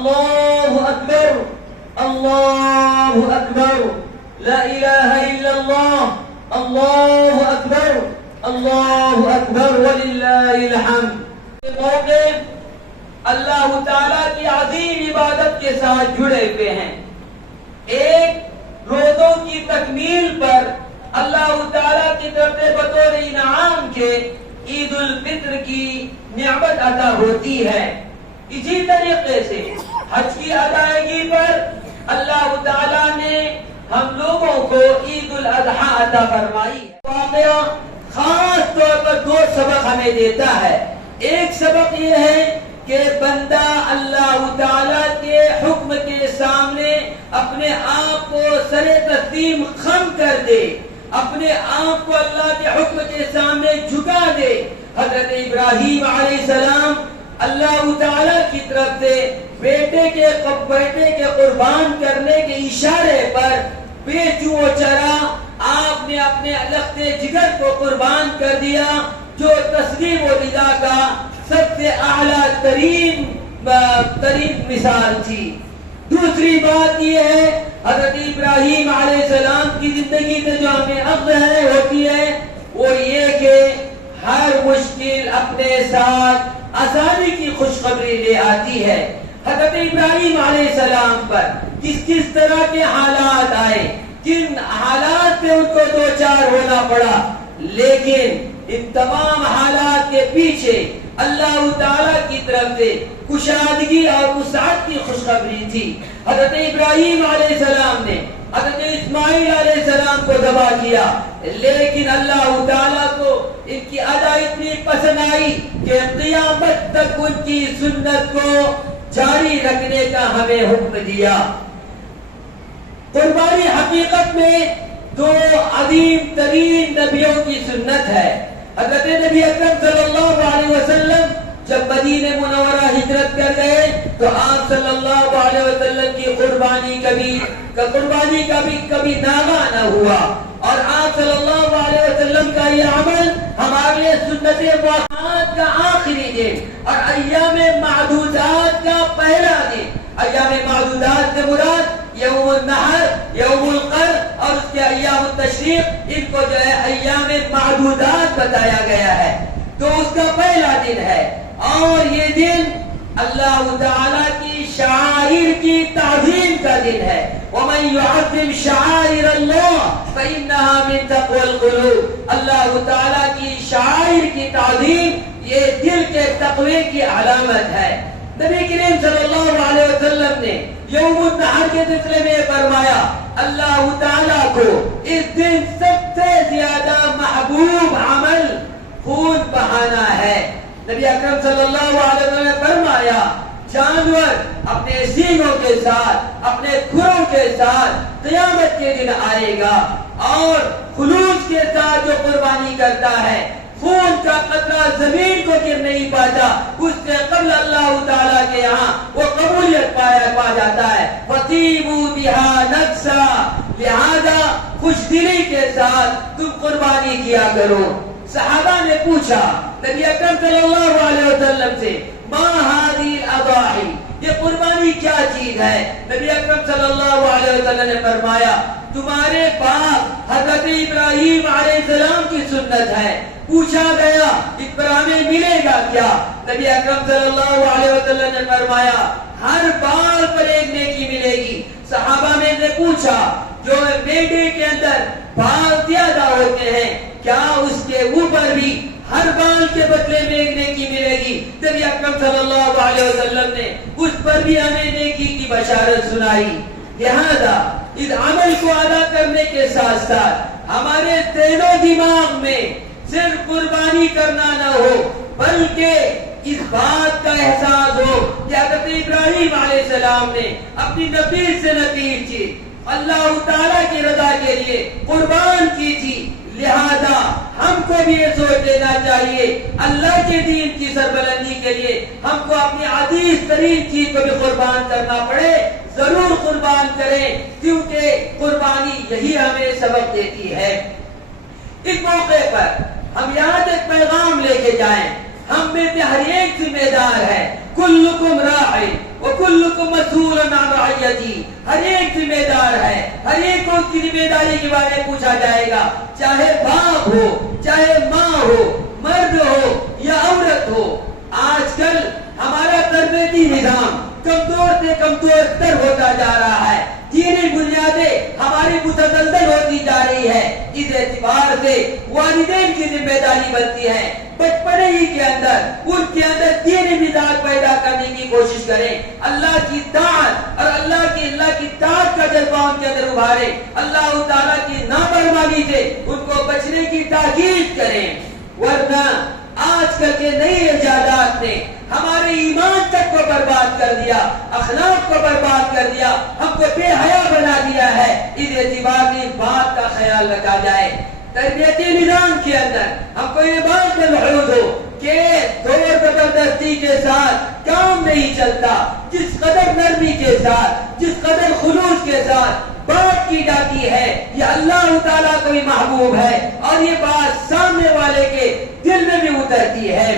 اللہ اکبر اللہ اکبر لا الہ الا اللہ اللہ اکبر اللہ اکبر وللہ الحمد۔ موقع اللہ تعالیٰ کی عظیم عبادت کے ساتھ جڑے ہوئے ہیں۔ ایک روزوں کی تکمیل پر اللہ تعالیٰ کی طرف سے بطور انعام کے عید الفطر کی نعمت عطا ہوتی ہے۔ اسی طریقے سے حج کی ادائیگی پر اللہ تعالیٰ نے ہم لوگوں کو عید الاضحیٰ عطا فرمائی ہے۔ واقعہ خاص طور پر دو سبق ہمیں دیتا ہے۔ ایک سبق یہ ہے کہ بندہ اللہ تعالیٰ کے حکم کے سامنے اپنے آپ کو سر تسلیم خم کر دے، اپنے آپ کو اللہ کے حکم کے سامنے جھکا دے۔ حضرت ابراہیم علیہ السلام اللہ تعالیٰ کی طرف سے بیٹے کے قربان کرنے کے اشارے پر بے جو چرا آپ نے اپنے لخت جگر کو قربان کر دیا، جو تسلیم و رضا کا سب سے اعلیٰ ترین مثال تھی۔ دوسری بات یہ ہے حضرت ابراہیم علیہ السلام کی زندگی سے جو ہمیں عقل ہوتی ہے وہ یہ کہ ہر مشکل اپنے ساتھ آسانی کی خوشخبری لے آتی ہے۔ حضرت ابراہیم علیہ السلام پر کس طرح کے حالات آئے، کن حالات سے ان کو دوچار ہونا پڑا، لیکن ان تمام حالات کے پیچھے اللہ تعالیٰ کی طرف سے کشادگی اور وسعت کی خوشخبری تھی۔ حضرت ابراہیم علیہ السلام نے حضرت اسماعیل علیہ السلام کو ذبح کیا، لیکن اللہ تعالیٰ کو ان کی ادا اتنی پسند آئی کہ قیامت تک ان کی سنت کو جاری رکھنے کا ہمیں حکم دیا۔ قربانی حقیقت میں دو عظیم ترین نبیوں کی سنت ہے۔ حضرت نبی اکرم صلی اللہ علیہ وسلم جب مدینہ منورہ ہجرت کر گئے تو آپ صلی اللہ علیہ وسلم کی قربانی کبھی ناغا نہ ہوا، اور آپ صلی اللہ علیہ وسلم کا یہ عمل ہمارے لیے سنت مؤقت کا آخری دن اور ایام معدودات کا پہلا دن۔ ایام معدودات سے مراد یوم النحر، یوم القر اور اس کے ایام التشریق، ان کو جو ہے ایام معدودات بتایا گیا ہے، تو اس کا پہلا دن ہے۔ اور یہ دن اللہ تعالیٰ کی شعائر کی تعظیم کا دن ہے۔ وَمَن يُعَظِّمْ شَعَائِرَ اللَّهِ فَإِنَّهَا مِن تَقْوَى الْقُلُوبِ۔ اللہ تعالیٰ کی شعائر کی تعظیم یہ دل کے تقوی کی علامت ہے۔ نبی کریم صلی اللہ علیہ وسلم نے یوم النحر کے سلسلے میں فرمایا اللہ تعالیٰ کو اس دن سب سے زیادہ محبوب عمل خون بہانا ہے۔ نبی اکرم صلی اللہ علیہ وسلم نے فرمایا جانور اپنے سینگوں کے ساتھ، اپنے کھروں کے ساتھ قیامت کے دن آئے گا، اور خلوص کے ساتھ جو قربانی کرتا ہے خون کا قطرہ زمین کو گر نہیں پاتا، اس سے قبل اللہ تعالیٰ کے یہاں وہ قبولیت پا جاتا ہے۔ فَطِيبُوا بِهَا نَفْسًا، لہذا خوش دلی کے ساتھ تم قربانی کیا کرو۔ صحابہ نے پوچھا نبی اکرم صلی اللہ علیہ وسلم سے ما هذه الاضاحی، یہ قربانی کیا چیز ہے؟ نبی اکرم صلی اللہ علیہ وسلم نے فرمایا تمہارے پاس حضرت ابراہیم علیہ السلام کی سنت ہے۔ پوچھا گیا اس پر ہمیں ملے گا کیا؟ نبی اکرم صلی اللہ علیہ وسلم نے فرمایا ہر بال پر ایک نیکی ملے گی۔ صحابہ میں نے پوچھا جو میڈے کے اندر بال زیادہ ہوتے ہیں کیا اس کے اوپر بھی ہر بال کے بدلے میں ایک نیکی ملے گی؟ نبی اکرم صلی اللہ علیہ وسلم نے اس پر بھی ہمیں نیکی کی بشارت سنائی۔ لہذا اس عمل کو ادا کرنے کے ساتھ ساتھ ہمارے دل و دماغ میں صرف قربانی کرنا نہ ہو بلکہ اس بات کا احساس ہو کہ حضرت ابراہیم علیہ السلام نے اپنی نفیس سے نفیس چیز اللہ تعالیٰ کی رضا کے لیے قربان کی تھی، لہذا ہم کو بھی یہ سوچ لینا چاہیے اللہ کے دین کی سربلندی کے لیے ہم کو اپنی عزیز ترین چیز کو بھی قربان کرنا پڑے، ضرور قربان کریں، کیونکہ قربانی یہی ہمیں سبق دیتی ہے۔ اس موقع پر ہم یہاں ایک پیغام لے کے جائیں، ہم میں سے ہر ایک ذمہ دار ہے، کلکم راع کلکم مسئول عن رعیتی، ہر ایک ذمہ دار ہے، ہر ایک کو اس کی ذمہ داری کے بارے میں پوچھا جائے گا، چاہے باپ ہو، چاہے ماں ہو، مرد ہو یا عورت ہو۔ آج کل ہمارا تربیتی نظام کمزور سے کمزور تر ہوتا جا رہا ہے، دینی بنیادیں ہماری متزلزل ہوتی جا رہی ہے۔ اس اعتبار سے والدین کی ذمہ داری بنتی ہے بچپنے ہی کے اندر ان کے اندر دینی مزاج پیدا کرنے کی کوشش کریں، اللہ کی طاعت اور اللہ کی طاعت کا جذبہ ان کے اندر ابھارے، اللہ تعالیٰ کی نافرمانی سے ان کو بچنے کی تاکید کریں۔ ورنہ آج کل کے نئی ایجادات نے ہمارے ایمان تک کو برباد کر دیا، اخلاق کو برباد کر دیا، ہم کو بے حیا بنا دیا ہے۔ اس اعتبار سے اس بات کا خیال رکھا جائے، تربیتی نظام کے اندر ہم کو یہ بات ملحوظ ہو کہ زور زبردستی کے ساتھ کام نہیں چلتا، جس قدر نرمی کے ساتھ، جس قدر خلوص کے ساتھ بات کی جاتی ہے، یہ اللہ تعالیٰ کو بھی محبوب ہے اور یہ بات سامنے والے کے دل میں بھی اترتی ہے۔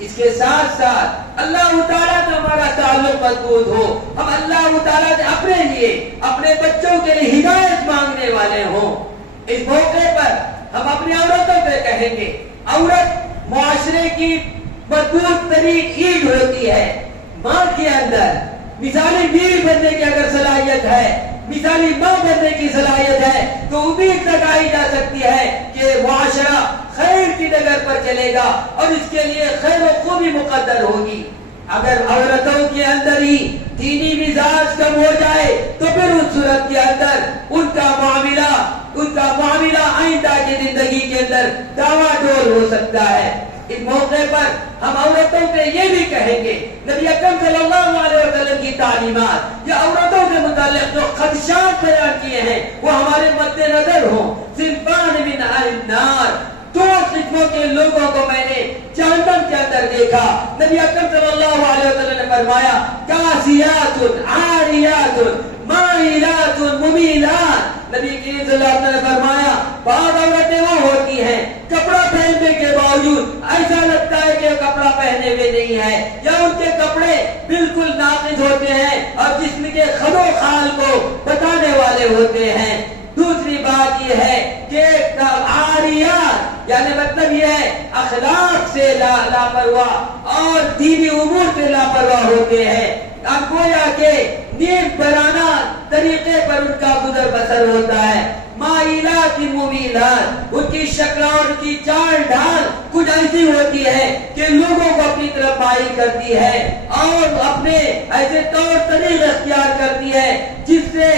اس کے ساتھ ساتھ اللہ تعالیٰ کا ہمارا تعلق مضبوط ہو، ہم اللہ تعالیٰ سے اپنے لیے، اپنے بچوں کے لیے ہدایت مانگنے والے ہوں۔ اس موقع پر ہم اپنی عورتوں پہ کہیں گے، عورت معاشرے کی مضبوط ترین اینٹ ہوتی ہے۔ ماں کے اندر مثالی بیوی بننے کی اگر صلاحیت ہے، مثالی ماں بننے کی صلاحیت ہے، تو امید لگائی جا سکتی ہے کہ معاشرہ خیر کی ڈگر پر چلے گا اور اس کے لیے خیر و خوبی مقدر ہوگی۔ اگر عورتوں کے اندر ہی دینی مزاج کم ہو جائے تو پھر اس صورت کے اندر ان کا معاملہ آئندہ کی زندگی کے اندر داوا ڈول ہو سکتا ہے۔ اس موقع پر ہم عورتوں پہ یہ بھی کہیں گے، نبی اکرم صلی اللہ علیہ وسلم کی تعلیمات یا عورتوں کے متعلق جو خدشات بیان کیے ہیں وہ ہمارے مد نظر ہوں۔ صنفان من اہل النار، دو قسموں کے لوگوں کو میں نے جہنم کے اندر دیکھا۔ نبی اکرم صلی اللہ علیہ وسلم نے فرمایا، کاسیات عاریات مائلات ممیلات۔ نبی کریم صلی اللہ علیہ وسلم نے فرمایا، بعض عورتیں وہ ہوتی ہیں کپڑا پہننے کے باوجود ایسا لگتا ہے کہ کپڑا پہنے ہوئے نہیں ہے، یا ان کے کپڑے بالکل ناقص ہوتے ہیں اور جسم کے خد و خال کو بتانے والے ہوتے ہیں۔ دوسری بات یہ ہے کہ عاریات یعنی مطلب یہ ہے اخلاق سے لاپرواہ اور دینی امور سے لاپرواہ ہوتے ہیں۔ اب گویا کہ نیک برانہ طریقے پر ان کا گزر بسر ہوتا ہے۔ مائلات ممیلات، ان کی شکل اور ان کی چال ڈھال کچھ ایسی ہوتی ہے کہ لوگوں کو اپنی طرف مائل کرتی ہے اور اپنے ایسے طور طریقے اختیار کرتی ہے جس سے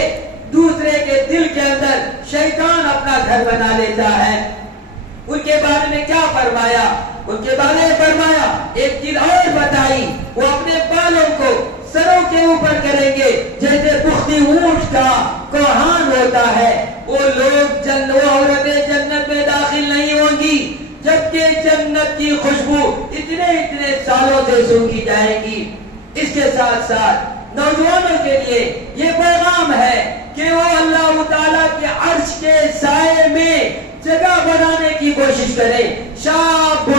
دوسرے کے دل کے اندر شیطان اپنا گھر بنا لیتا ہے۔ ان کے بارے میں کیا فرمایا؟ ان کے بارے میں فرمایا، ایک چیز اور بتائی، وہ اپنے بالوں کو سروں کے اوپر کریں گے جیسے پختی اونٹ کا کوہان ہوتا ہے۔ وہ عورتیں جنت میں داخل نہیں ہوں گی جبکہ جنت کی خوشبو اتنے سالوں سے سونگھی جائے گی۔ اس کے ساتھ ساتھ نوجوانوں کے لیے یہ پیغام ہے کہ وہ اللہ تعالیٰ کے عرش کے سائے میں جگہ بنانے کی کوشش کرے۔ شاب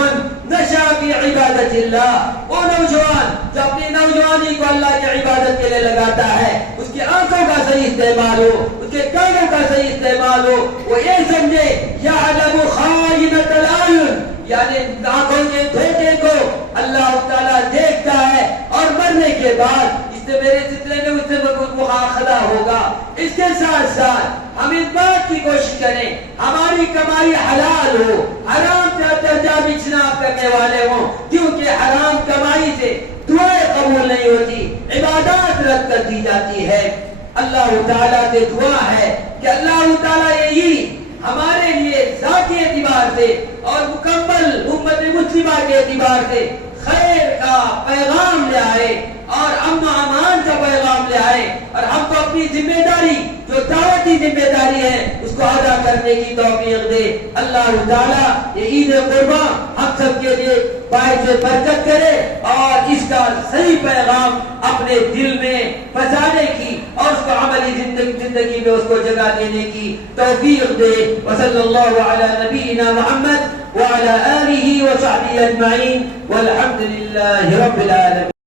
نشا فی عبادت اللہ، وہ نوجوان جو اپنی نوجوانی کو اللہ کی عبادت کے لیے لگاتا ہے، اس کی آنکھوں کا صحیح استعمال ہو، اس کے کانوں کا صحیح استعمال ہو، وہ یہ سمجھے یعلم خائنۃ الاعین، یعنی آنکھوں کے دھوکے کو اللہ تعالیٰ دیکھتا ہے اور مرنے کے بعد اس سے میرے سلسلے میں اس سے مواخذہ ہوگا۔ اس کے ساتھ ساتھ ہم اس بات کی کوشش کریں ہماری کمائی حلال ہو، حرام کا درجہ بھی اجتناب کرنے والے ہوں، کیونکہ حرام کمائی سے دعائیں قبول نہیں ہوتی، عبادات رد کر دی جاتی ہے۔ اللہ تعالیٰ سے دعا ہے کہ اللہ تعالیٰ یہی ہمارے لیے ذاتی اعتبار سے اور مکمل امت مسلمہ کے اعتبار سے خیر کا پیغام لے آئے اور امن و امان کا پیغام لے آئے، اور ہم کو اپنی ذمہ داری جو دعوتی ذمہ داری ہے اس کو ادا کرنے کی توفیق دے۔ اللہ تعالیٰ یہ عید قربان ہم سب کے لیے باعث برکت کرے اور اس کا صحیح پیغام اپنے دل میں بسانے کی اور اس کو عملی زندگی میں اس کو جگہ دینے کی توفیق دے۔ وصلی اللہ علی نبینا محمد وعلی آلہ وصحبہ اجمعین والحمد للہ رب العالمین۔